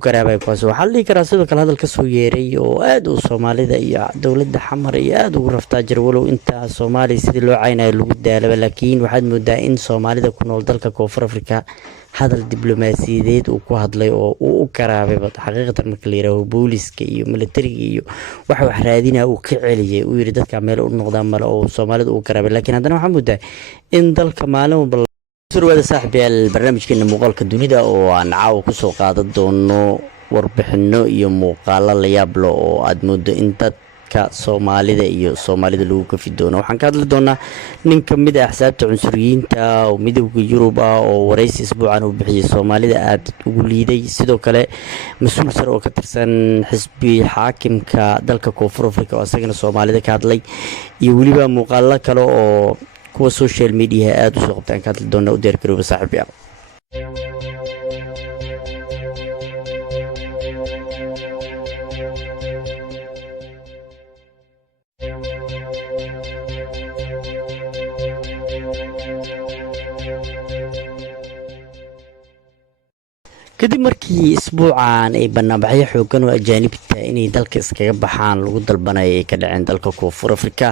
garaabay kuwaas waxaa la dhihi karaa sidoo kale hadal ka soo yeeray oo aad u Soomaalida iyo dowladda xamar iyo aad ugu raftaa jir walow inta Soomaali sidii loo caynayo lagu daalaba laakiin waxaad moodaa in Soomaalida ku nool dalka Koonfur Afrika hadal diblomaasiyadeed uu ku hadlay oo uu u garaabay xaqiiqatan marka la yiraahdo booliska iyo militariga iyo wax raadinaa uu ka celiyay uu yiri dadka meel u noqdaan male oo Soomaalida uu garaabay laakiin haddana waxaa moodaa in dalka maalin walba surwada saaxiibayaal barnaamijkeena muuqaalka dunida oo aan caawa ku soo qaadan doono warbixino iyo muuqaalo la yaab leh oo aad moodo in dadka Soomaalida iyo Soomaalida lagu kafi doono waxaan ka hadli doonaa nin ka mid ah xisaabta cunsuriyiinta oo midowga Yurub oo wareysi isbuucan u bixiyay Soomaalida aad ugu liiday sidoo kale mas'uul sare oo ka tirsan xisbi xaakimka dalka Koonfur Afrika oo asagana Soomaalida ka hadlay iyo waliba muuqaalo kale oo kuwa social media aad u soo qabtaan ka hadli doona u diyaar garooba saaxiibayaal kadib markii isbuucan ay banaanbaxyo xoogan oo ajaanibta inay dalka iskaga baxaan lagu dalbanayay ay ka dhaceen dalka Koonfur Afrika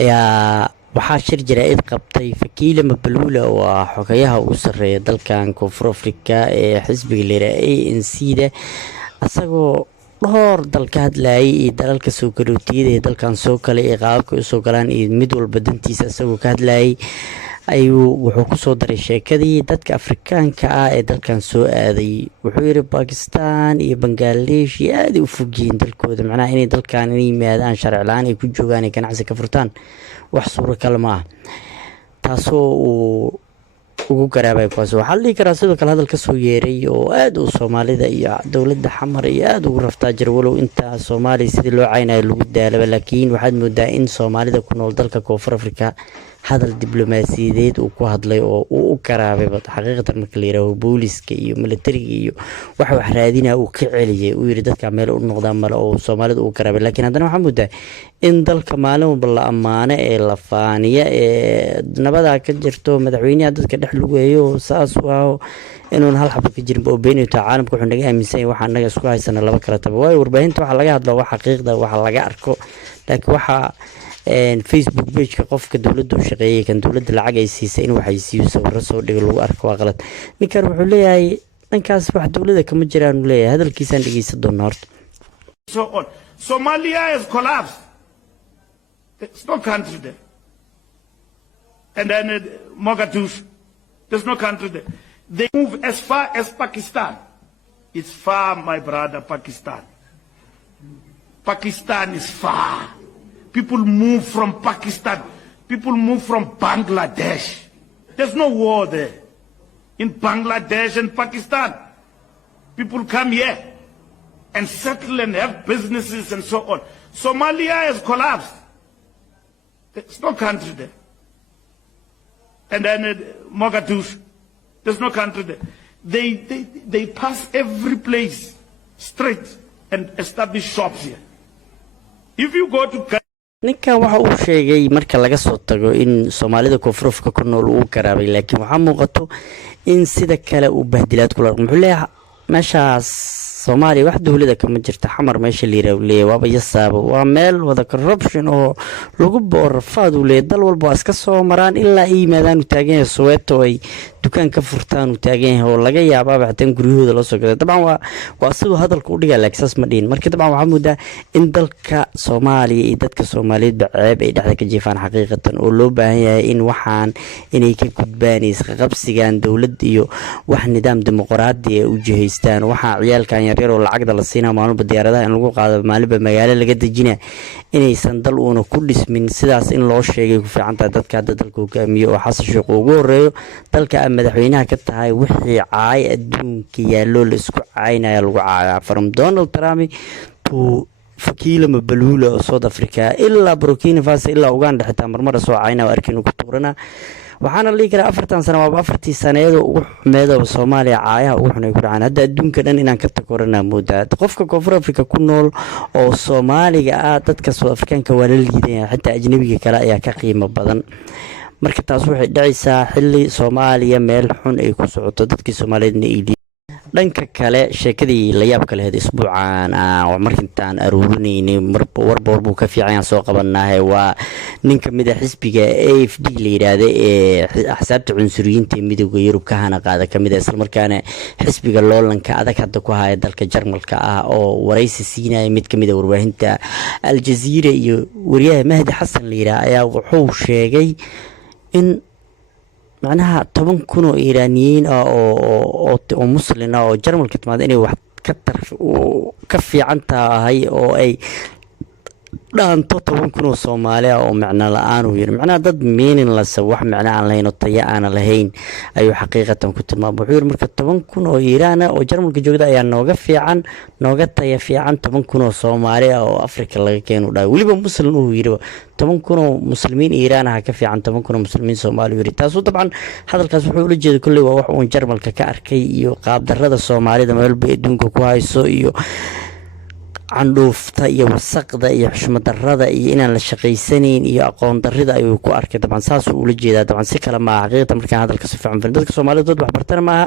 ayaa waxaa shir jaraa'id qabtay Fakile Mbalula oo ah xogayaha ugu sarreeya dalkan Koonfur Afrika ee xisbiga leeyahay ANC-da asagoo dhowr dal ka hadlayay iyo dalalka soo garootiyada ee dalkan soo kale ee qaabka u soo galaan iyo mid walba dantiisa asagoo ka hadlayay ayuu wuxuu ku soo daray sheekadii dadka Afrikaanka ah ee dalkan soo aaday wuxuu yiri Pakistan iyo Bangladesh aad u fogyiin dalkooda macnaha inay dalkan inay yimaadaan sharci la'aan ay ku joogaan ay ganacsi ka furtaan wax suuragal ma ah taasoo uu ugu garaabay kuwaas waxaa la dhihi karaa sidoo kale hadal ka soo yeeray oo aad u Soomaalida iyo dowladda xamar iyo aad ugu raftaa jir walow inta Soomaali sidii loo caynayo lagu daalaba laakiin waxaad moodaa in Soomaalida ku nool dalka Koonfur Afrika hadal diblomaasiyadeed uu ku hadlay oo uu u garaabay xaqiiqatan marka la yiraahdo booliska iyo militariga iyo wax raadinaa uu ka celiyay uu yiri dadka meel u noqdaan male oo Soomaalida uu garaabay laakiin haddana waxaa moodaa in dalka maalin walba la ammaano ee la faaniya ee nabada ka jirto madaxweynaha dadka dhex lagu heeyo saas waa inuu hal xabad ka jirin oo beenayo caalamka wuxuu naga aaminsan yahay waxa naga isku haysana laba kala taba way warbaahinta waxa laga hadlo wax xaqiiqda waxa laga arko laakiin waxa Facebook page ka qofka dawladdu u shaqeeyay kan dawladda lacag ay siisay in waxay siiyo sawirro soo dhigo lagu arko waa qalad ninkan wuxuu leeyahay dhankaas wax dawladda kama jiraan uu leeyahay hadalkiisan dhageysan doona horta so on Somalia has collapsed there's no country there and then Mogadishu there's no country there they move as far as Pakistan it's far my brother Pakistan is far. People move from Pakistan. People move from Bangladesh. There's no war there. In Bangladesh and Pakistan, people come here and settle and have businesses and so on. Somalia has collapsed. There's no country there. And then Mogadishu, there's no country there. They pass every place straight and establish shops here. If you go to ninkan waxa uu sheegay marka laga soo tago in Soomaalida Koonfur Afrika ku nool uu garaabay laakiin waxa muuqato in sida kale uu bahdilaad kula wuxuu leeyahay meeshaas Soomaaliya wax dawladda kama jirto xamar meesha la yiraahdo waaba yasaabo waa meel wada corruption oo lagu boorfaad u leeyahay dal walba iska soo maraan ilaa ay yimaadaan u taagan Soweto ay dukaan ka furtaan u taagan oo laga yaabaa xataa guryahooda la soo gaday dabcan waa sidoo hadalku u dhigaa laakiin ma dhiin markii dabcan waxa muudaa in dalka Soomaaliya iyo dadka Soomaaliyeed ceeb ay dhaxda ka jiifaan xaqiiqatan oo loo baahan yahay in waxaan inay ka gudbaan isqabsigan dawladda iyo wax nidaam dimuqraadi ah u jihaystaan waxa ciyaalkan yar oo lacagda la siinaa maalinba diyaaradaha in lagu qaado maalinba magaalo laga dejina inaysan dal uuna ku dhismin sidaas in loo sheegay ku fiican tahay dadka hadda dalka hogaamiyo oo xasan sheekh ugu horeeyo dalka madaxweynaha ka tahay wixii caay adduunka yaalo la isku caynaya lagu caayaa from Donald Trump to Fakile Mbalula oo South Africa ilaa Burkina Faso ilaa Uganda xitaa marmar soo caynaa arkin ku tuurana waxaana la yiraahdaa 40 sano waa 40 sanadood ugu xumeedo Soomaaliya caayaha ugu xunay ku dhacaan hadda adduunka dhan inaan ka takoorana moodaa qofka Koonfur Afrika ku nool oo Soomaaliga ah dadka South Africaanka waa la liidaya xitaa ajnabiga kale ayaa ka qiimo badan marka taas waxay dhacaysaa xilli Soomaaliya meel xun ay ku socoto dadkii Soomaaliyeedna dhanka kale sheekadii la yaabka lahayd isbuucan markintaan aruurinaynay warba warbuu ka fiican aan soo qabanahay waa nin ka mid a xisbiga AFD la yidhaahda ee axsaabta cunsuriyiinta ee midooda yurub ka hana qaada ka mid a islamarkaana xisbiga loolanka adag hadda ku haya dalka jarmalka ah oo waraysi siinaya mid ka mid a warbaahinta aljaziira iyo wariyaha mahdi xasan la yidhaah ayaa wuxuu sheegay in macnaha 10,000 oo iiraaniyiin ah oo muslin ah oo jarmalka timaada inay wax ka fiican tahay oo ay dhaanto 10,000 oo Soomaali ah oo macna la'aan uu yiri macnaha dad meaningless wax macna aan lahayn oo taya aan lahayn ayuu xaqiiqatan ku tilmaamay wuxuu yiri marka 10,000 oo Iiraan ah oo Jarmalka joogda ayaa nooga fiican nooga taya fiican 10,000 oo Soomaali ah oo Afrika laga keeno dhaay waliba muslim uu yiri 10,000 oo muslimiin Iiraan ah ka fiican 10,000 oo muslimiin Soomaali yiri taasoo dabcan hadalkaas wuxuu ula jeeday kulli waa wax uu Jarmalka ka arkay iyo qaab darrada Soomaalida meel bay adduunka ku hayso iyo candhuufta iyo wasaqda iyo xushmad darrada iyo inaan la shaqaysanayn iyo aqoon darrida ayuu ku arkay dabcan saas uu ula jeedaa dabcan si kale ma xaqiiqatan markaan hadalka si fiican dadka Soomaaliyeed dad wax bartana ma aha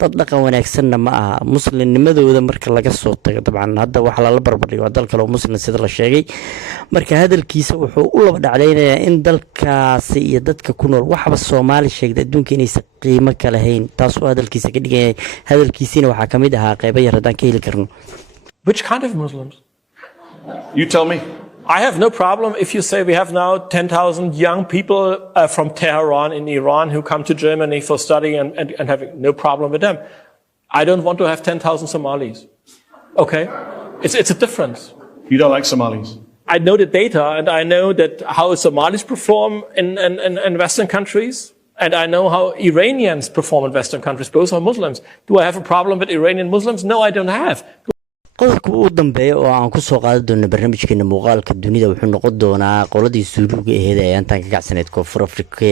dad dhaqan wanaagsanna ma aha muslimnimadooda marka laga soo tago dabcan hadda waxa la barbardhigo dal kale oo muslim sida la sheegay marka hadalkiisa wuxuu u laba dhacdaynayaa in dalkaasi iyo dadka ku nool waxba Soomaali sheegay adduunka inaysan qiimo ka lahayn taas oo hadalkiisa ka dhigay hadalkiisina waxa kamid ahaa qaybo yar hadaan ka heli karno. Which kind of Muslims? You tell me. I have no problem if you say we have now 10,000 young people from Tehran in Iran who come to Germany for study and having no problem with them. I don't want to have 10,000 Somalis. Okay? It's a difference. You don't like Somalis? I know the data and I know that how Somalis perform in Western countries. And I know how Iranians perform in Western countries. Both are Muslims. Do I have a problem with Iranian Muslims? No, I don't have. qodobka ugu dambeeya oo aan ku soo qaadan doono barnaamijkeena muuqaalka dunida wuxuu noqon doonaa qoladii suuluga ahayd ee intaan ka gacsaneed koonfur Afrika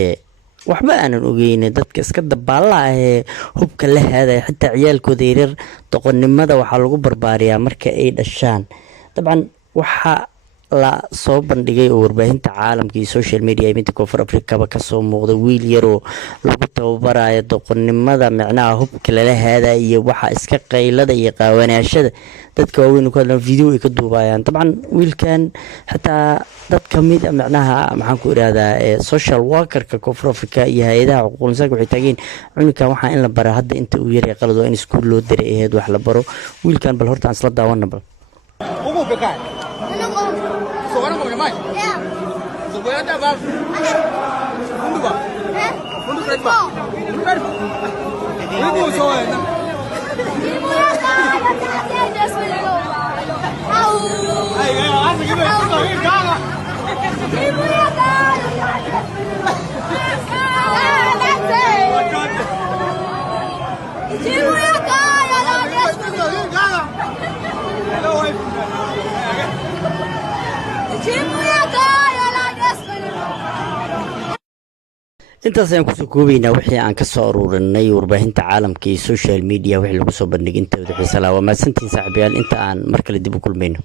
waxba aanan ogeyn dadka iska dabaala ah ee hubka la haadaya xitaa ciyaalkooda yaryar doqonnimada waxaa lagu barbaariyaa marka ay dhashaan dabcan waxa la soo bandhigay oo warbaahinta caalamka iyo social media ee koonfur Afrika ka soo muuqday wiil yar oo lagu tababarayo doqonnimada macnaha hubka la haadaya iyo waxa iska qaylada iyo qaawanaashada dadka waaweyn ku hadlaan video ay ka duubayaan dabcan wiilkan xitaa dad kamid ah macnaha maxaan ku iraahdaa social worker-ka koonfur Afrika iyo hay'adaha xuquuqul insaanka waxay tageen cunugkan waxa in la baro hadda inta uu yar qalad oo in iskuul loo diray ahayd wax la baro wiilkan bal horta aan isla daawanna bal intaas ayaan kusoo koobaynaa wixii aan ka soo aruurinay warbaahinta caalamka iyo social media wixii lagu soo bandhigay inta wada xiiso leh waa mahadsantiin saaxiibayaal inta aan mar kale dib u kulmayno.